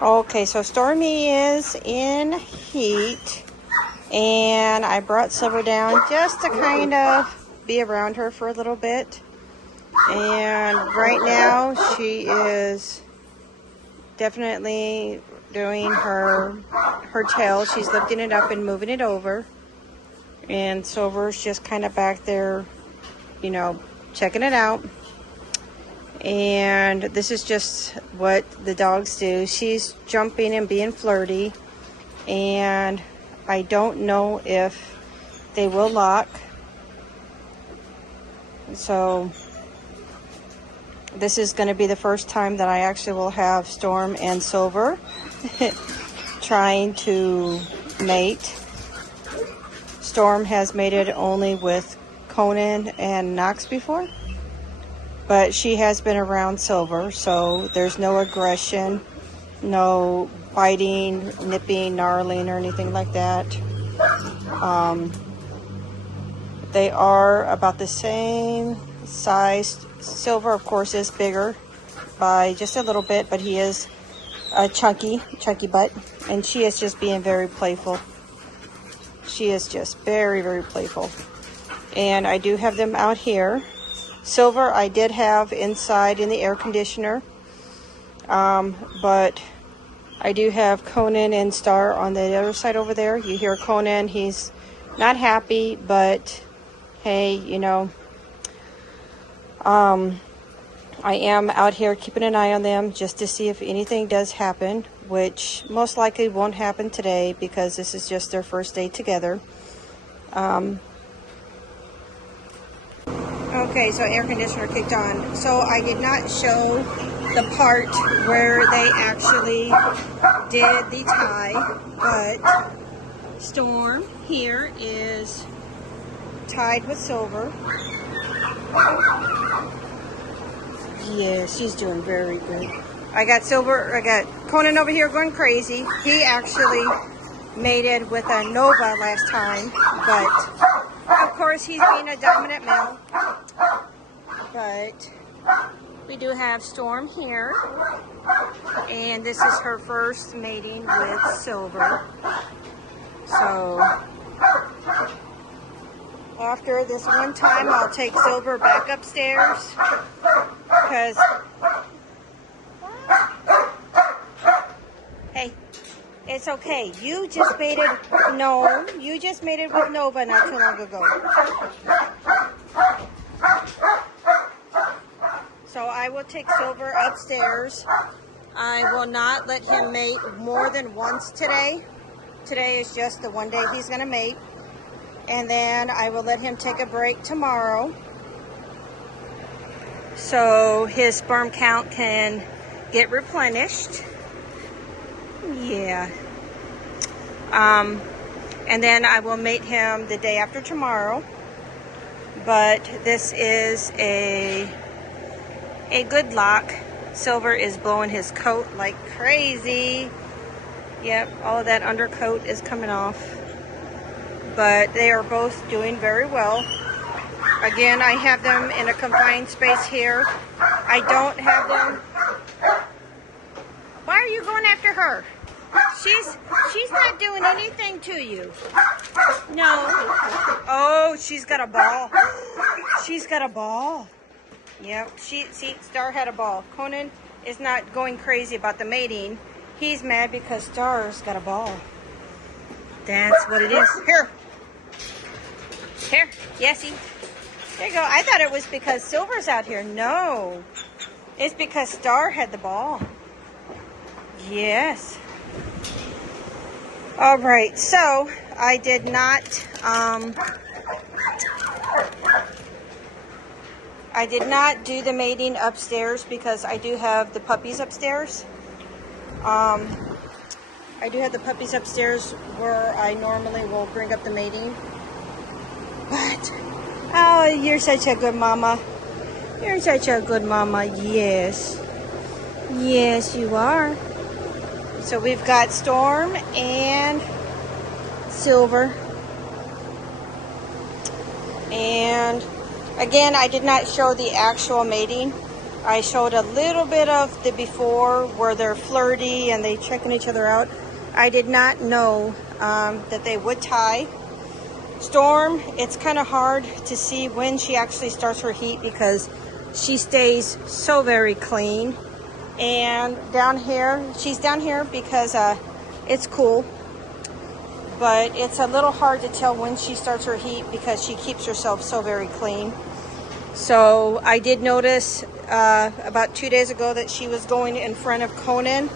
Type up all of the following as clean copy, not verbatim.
Okay, so Stormy is in heat, and I brought Silver down just to kind of be around her for a little bit. And right now she is definitely doing her tail. She's lifting it up and moving it over, and Silver's just kind of back there, you know, checking it out. And this is just what the dogs do. She's jumping and being flirty, and I don't know if they will lock. So this is going to be the first time that I actually will have Storm and Silver trying to mate. Storm has mated only with Conan and Knox before, but she has been around Silver, so there's no aggression, no biting, nipping, gnarling, or anything like that. They are about the same size. Silver, of course, is bigger by just a little bit, but he is a chunky butt, and she is just being very playful. She is just very, very playful. And I do have them out here. Silver I did have inside in the air conditioner, but I do have Conan and Star on the other side over there. You hear Conan, he's not happy, but hey, you know, I am out here keeping an eye on them just to see if anything does happen, which most likely won't happen today because this is just their first day together. Okay, so air conditioner kicked on. So I did not show the part where they actually did the tie, but Storm here is tied with Silver. Yeah, she's doing very good. I got Conan over here going crazy. He actually mated with a Nova last time, but of course he's being a dominant male. But we do have Storm here, and this is her first mating with Silver. So after this one time, I'll take Silver back upstairs because, hey, it's okay. You just mated with Nova not too long ago. So I will take Silver upstairs. I will not let him mate more than once today. Today is just the one day he's going to mate. And then I will let him take a break tomorrow, so his sperm count can get replenished. Yeah. And then I will mate him the day after tomorrow. But this is a good lock. Silver is blowing his coat like crazy. Yep, all of that undercoat is coming off. But they are both doing very well. Again, I have them in a confined space here. I don't have them. Why are you going after her? She's not doing anything to you. No. Oh, she's got a ball. She's got a ball. Yep. Star had a ball. Conan is not going crazy about the mating. He's mad because Star's got a ball. That's what it is. Here. Here. Yesy. There you go. I thought it was because Silver's out here. No. It's because Star had the ball. Yes. All right. So, I did not do the mating upstairs because I do have the puppies upstairs. I do have the puppies upstairs where I normally will bring up the mating. But, oh, you're such a good mama. You're such a good mama. Yes. Yes, you are. So we've got Storm and Silver. And again, I did not show the actual mating I showed a little bit of the before where they're flirty and they checking each other out. I did not know that they would tie. Storm, it's kind of hard to see when she actually starts her heat because she stays so very clean. And down here, she's down here because it's cool. But it's a little hard to tell when she starts her heat because she keeps herself so very clean. So I did notice about 2 days ago that she was going in front of Conan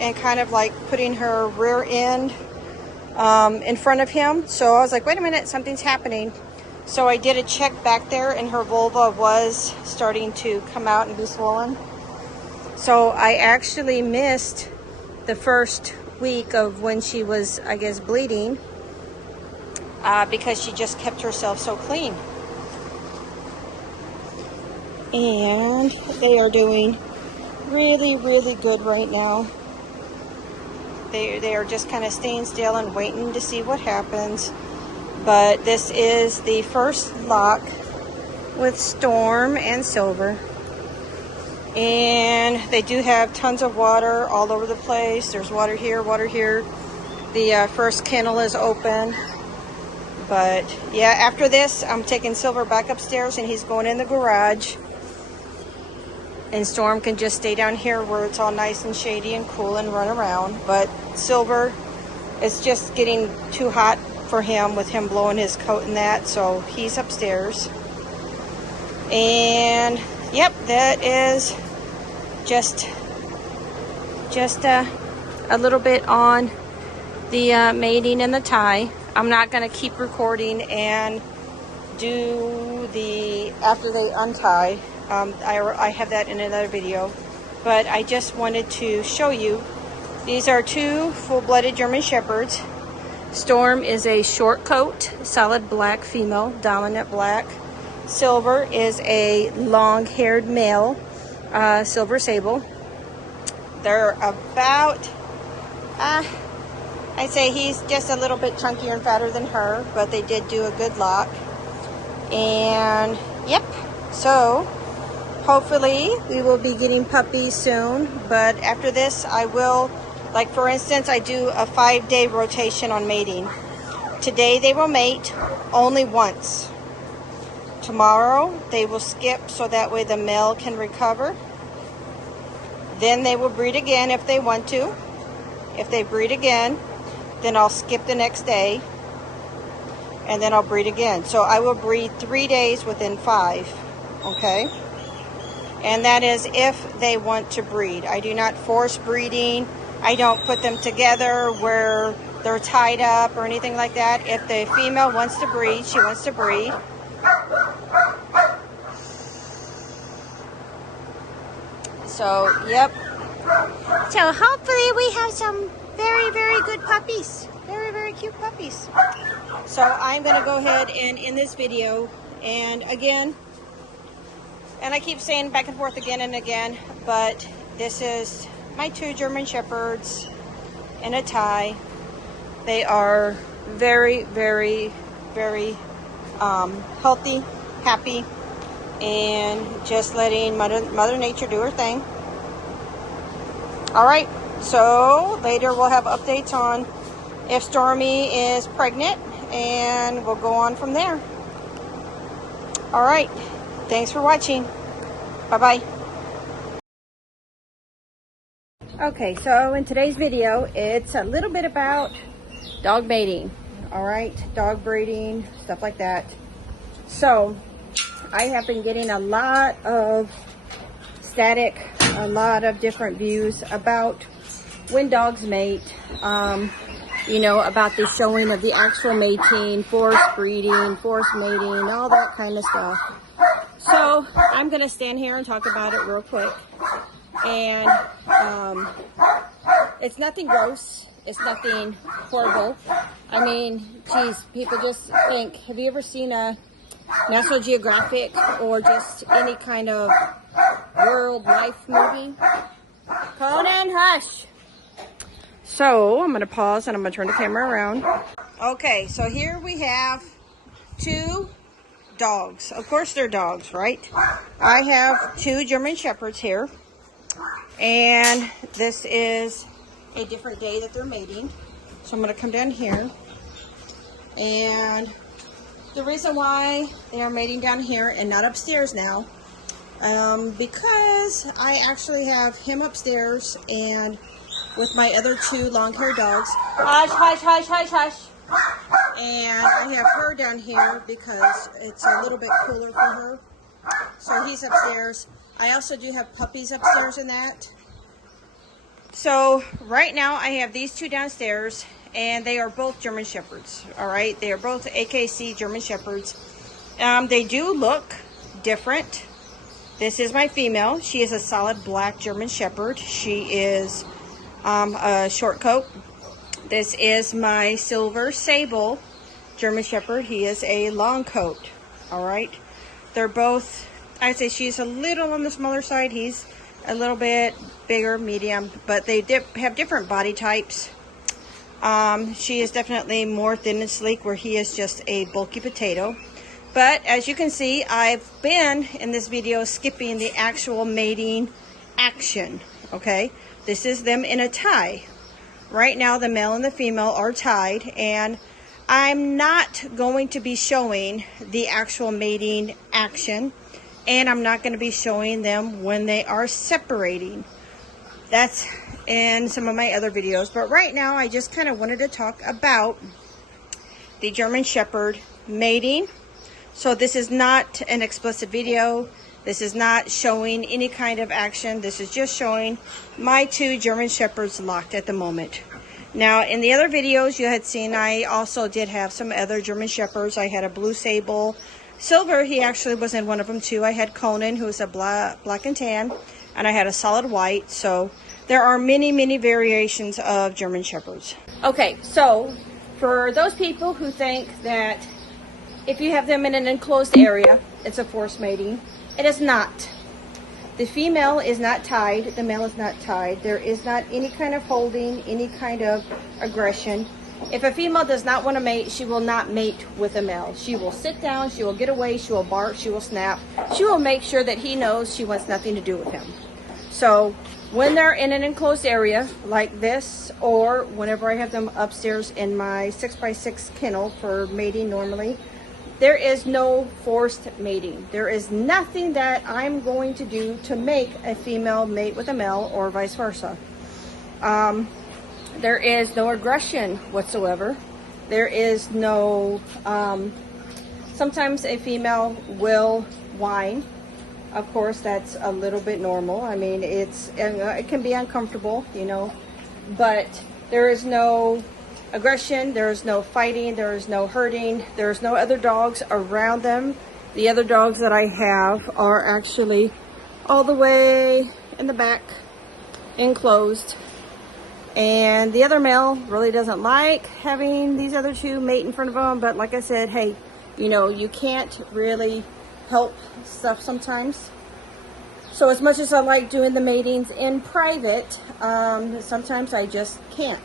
and kind of like putting her rear end in front of him. So I was like, wait a minute, something's happening. So I did a check back there and her vulva was starting to come out and be swollen. So I actually missed the first week of when she was, I guess, bleeding because she just kept herself so clean. And they are doing really, really good right now. They are just kind of staying still and waiting to see what happens. But this is the first lock with Storm and Silver. And they do have tons of water all over the place. There's water here, water here. The first kennel is open. But yeah, after this, I'm taking Silver back upstairs and he's going in the garage. And Storm can just stay down here where it's all nice and shady and cool and run around. But Silver, it's just getting too hot for him with him blowing his coat and that. So he's upstairs. And yep, that is just a little bit on the mating and the tie. I'm not going to keep recording and do the after they untie. I have that in another video, but I just wanted to show you. These are two full-blooded German Shepherds. Storm is a short coat, solid black female, dominant black. Silver is a long-haired male, silver sable. They're about, I'd say he's just a little bit chunkier and fatter than her, but they did do a good lock. And yep, so hopefully we will be getting puppies soon. But after this, I will, like for instance, I do a 5-day rotation on mating. Today they will mate only once. Tomorrow they will skip so that way the male can recover. Then they will breed again if they want to. If they breed again, then I'll skip the next day and then I'll breed again. So I will breed 3 days within 5, okay? And that is if they want to breed. I do not force breeding. I don't put them together where they're tied up or anything like that. If the female wants to breed, she wants to breed. So, yep. So hopefully we have some very, very good puppies. Very, very cute puppies. So I'm going to go ahead and end this video. And again, and I keep saying back and forth again and again, but this is my 2 German Shepherds in a tie. They are very, very, very healthy, happy, and just letting Mother Nature do her thing. All right, so later we'll have updates on if Stormy is pregnant, and we'll go on from there. All right, thanks for watching. Bye-bye. Okay, so in today's video, it's a little bit about dog mating. All right, dog breeding, stuff like that. So I have been getting a lot of static, a lot of different views about when dogs mate, you know, about the showing of the actual mating, forced breeding, forced mating, all that kind of stuff. So I'm going to stand here and talk about it real quick. And it's nothing gross. It's nothing horrible. I mean, geez, people just think, have you ever seen a National Geographic or just any kind of world life movie? Conan, hush. So I'm going to pause and I'm going to turn the camera around. Okay, so here we have 2 dogs. Of course they're dogs, right? I have 2 German Shepherds here. And this is a different day that they're mating. So I'm going to come down here. And the reason why they are mating down here and not upstairs now, because I actually have him upstairs and with my other 2 long-haired dogs. Hush, hush, hush, hush, hush. And I have her down here because it's a little bit cooler for her. So he's upstairs. I also do have puppies upstairs in that. So right now I have these 2 downstairs, and they are both German Shepherds. All right, they are both AKC German Shepherds. They do look different. This is my female. She is a solid black German Shepherd. She is a short coat. This is my silver sable German Shepherd. He is a long coat. All right, they're both, I'd say she's a little on the smaller side. He's a little bit bigger, medium, but they have different body types. She is definitely more thin and sleek, where he is just a bulky potato. But as you can see, I've been in this video skipping the actual mating action. Okay, this is them in a tie. Right now the male and the female are tied, and I'm not going to be showing the actual mating action, and I'm not going to be showing them when they are separating. That's in some of my other videos, but right now I just kind of wanted to talk about the German Shepherd mating. So this is not an explicit video. This is not showing any kind of action. This is just showing my 2 German Shepherds locked at the moment. Now, in the other videos you had seen, I also did have some other German Shepherds. I had a blue sable. Silver, he actually was in one of them too. I had Conan, who is a black and tan, and I had a solid white. So there are many, many variations of German Shepherds. Okay, so for those people who think that if you have them in an enclosed area, it's a forced mating, it is not. The female is not tied. The male is not tied. There is not any kind of holding, any kind of aggression. If a female does not want to mate, she will not mate with a male. She will sit down, she will get away, she will bark, she will snap. She will make sure that he knows she wants nothing to do with him. So when they're in an enclosed area like this, or whenever I have them upstairs in my 6x6 kennel for mating normally, there is no forced mating. There is nothing that I'm going to do to make a female mate with a male or vice versa. There is no aggression whatsoever. There is no, sometimes a female will whine. Of course, that's a little bit normal. I mean, it can be uncomfortable, you know, but there is no aggression, there is no fighting, there is no hurting, there's no other dogs around them. The other dogs that I have are actually all the way in the back, enclosed. And the other male really doesn't like having these other 2 mate in front of him, but like I said, hey, you know, you can't really help stuff sometimes. So as much as I like doing the matings in private, sometimes I just can't.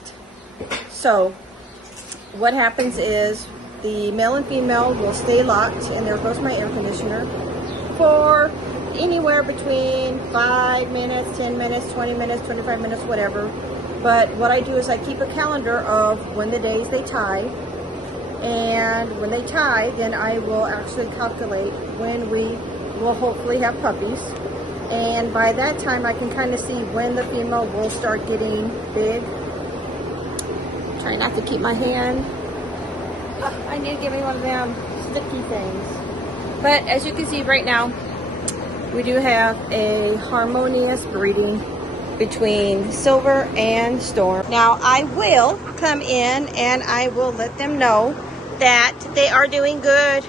So what happens is the male and female will stay locked, and there goes my air conditioner, for anywhere between 5 minutes, 10 minutes, 20 minutes, 25 minutes, whatever. But what I do is I keep a calendar of when the days they tie, and when they tie, then I will actually calculate when we will hopefully have puppies. And by that time I can kind of see when the female will start getting big. Try not to keep my hand. Oh, I need to give me one of them sticky things. But as you can see right now, we do have a harmonious breeding between Silver and Storm. Now I will come in and I will let them know that they are doing good.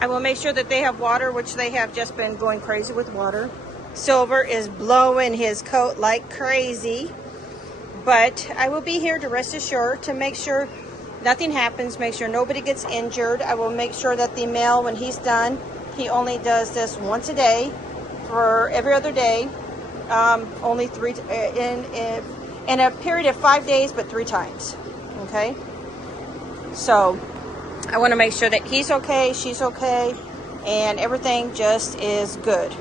I will make sure that they have water, which they have just been going crazy with water. Silver is blowing his coat like crazy. But I will be here to rest assured to make sure nothing happens, make sure nobody gets injured. I will make sure that the male, when he's done, he only does this once a day for every other day. Only in a period of 5 days, but 3 times. Okay? So I want to make sure that he's okay, she's okay, and everything just is good.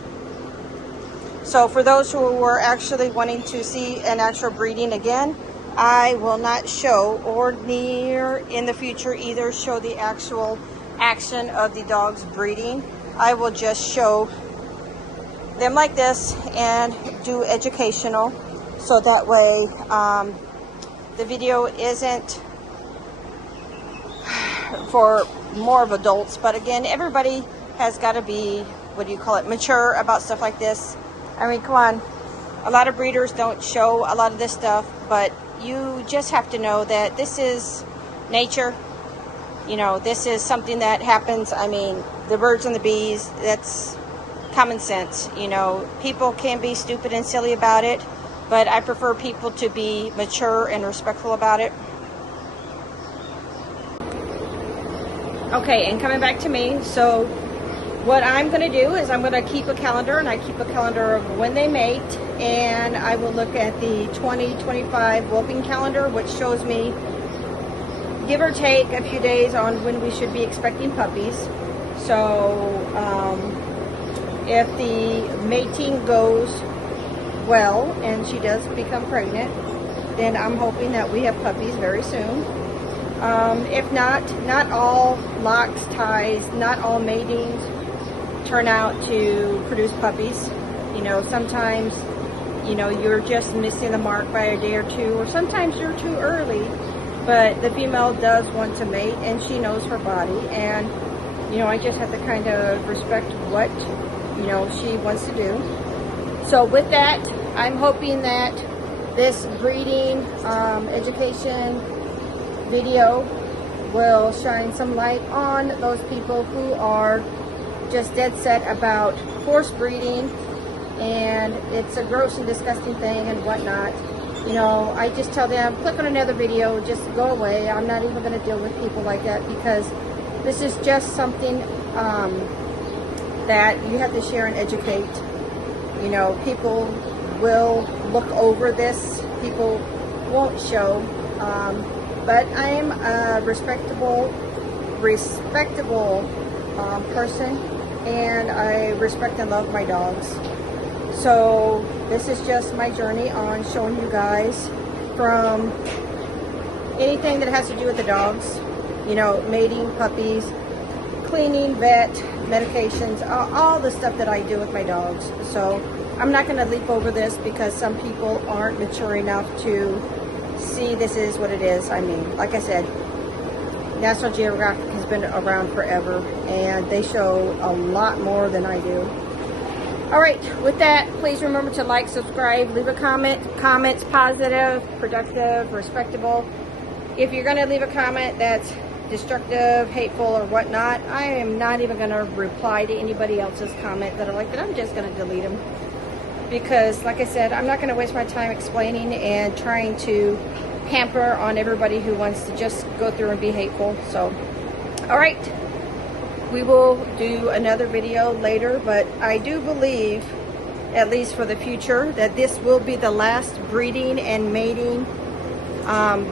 So for those who were actually wanting to see an actual breeding again, I will not show, or near in the future either, show the actual action of the dogs breeding. I will just show them like this and do educational, so that way the video isn't for more of adults. But again, everybody has got to be, what do you call it, mature about stuff like this. I mean, come on, a lot of breeders don't show a lot of this stuff, but you just have to know that this is nature. You know, this is something that happens. I mean, the birds and the bees, that's common sense. You know, people can be stupid and silly about it, but I prefer people to be mature and respectful about it. Okay, and coming back to me, so what I'm going to do is I'm going to keep a calendar, and I keep a calendar of when they mate, and I will look at the 2025 whelping calendar, which shows me, give or take, a few days on when we should be expecting puppies. So if the mating goes well and she does become pregnant, then I'm hoping that we have puppies very soon. If not all locks, ties, not all matings turn out to produce puppies. You know, sometimes, you know, you're just missing the mark by a day or two, or sometimes you're too early, but the female does want to mate and she knows her body, and, you know, I just have to kind of respect what, you know, she wants to do. So with that, I'm hoping that this breeding education video will shine some light on those people who are just dead set about forced breeding, and it's a gross and disgusting thing and whatnot. You know, I just tell them, click on another video, just go away. I'm not even going to deal with people like that, because this is just something that you have to share and educate. You know, people will look over this, people won't show, but I am a respectable person, and I respect and love my dogs. So this is just my journey on showing you guys, from anything that has to do with the dogs, you know, mating, puppies, cleaning, vet, medications, all the stuff that I do with my dogs. So I'm not going to leap over this, because some people aren't mature enough to see this is what it is. I mean, like I said, National Geographic has been around forever, and they show a lot more than I do. All right, with that, please remember to like, subscribe, leave a comment. Comments positive, productive, respectable. If you're going to leave a comment that's destructive, hateful, or whatnot, I am not even going to reply to anybody else's comment that I like that. I'm just going to delete them, because like I said, I'm not going to waste my time explaining and trying to hamper on everybody who wants to just go through and be hateful. So, all right, we will do another video later, but I do believe, at least for the future, that this will be the last breeding and mating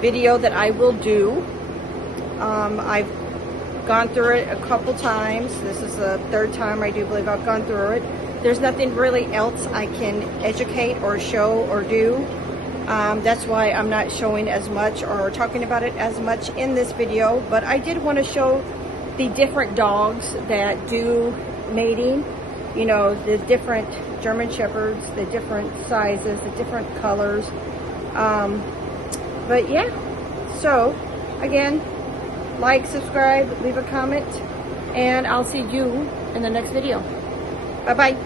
video that I will do. I've gone through it a couple times. This is the third time I do believe I've gone through it. There's nothing really else I can educate or show or do. That's why I'm not showing as much or talking about it as much in this video, but I did want to show the different dogs that do mating, you know, the different German Shepherds, the different sizes, the different colors. But yeah, so again, like, subscribe, leave a comment, and I'll see you in the next video. Bye-bye.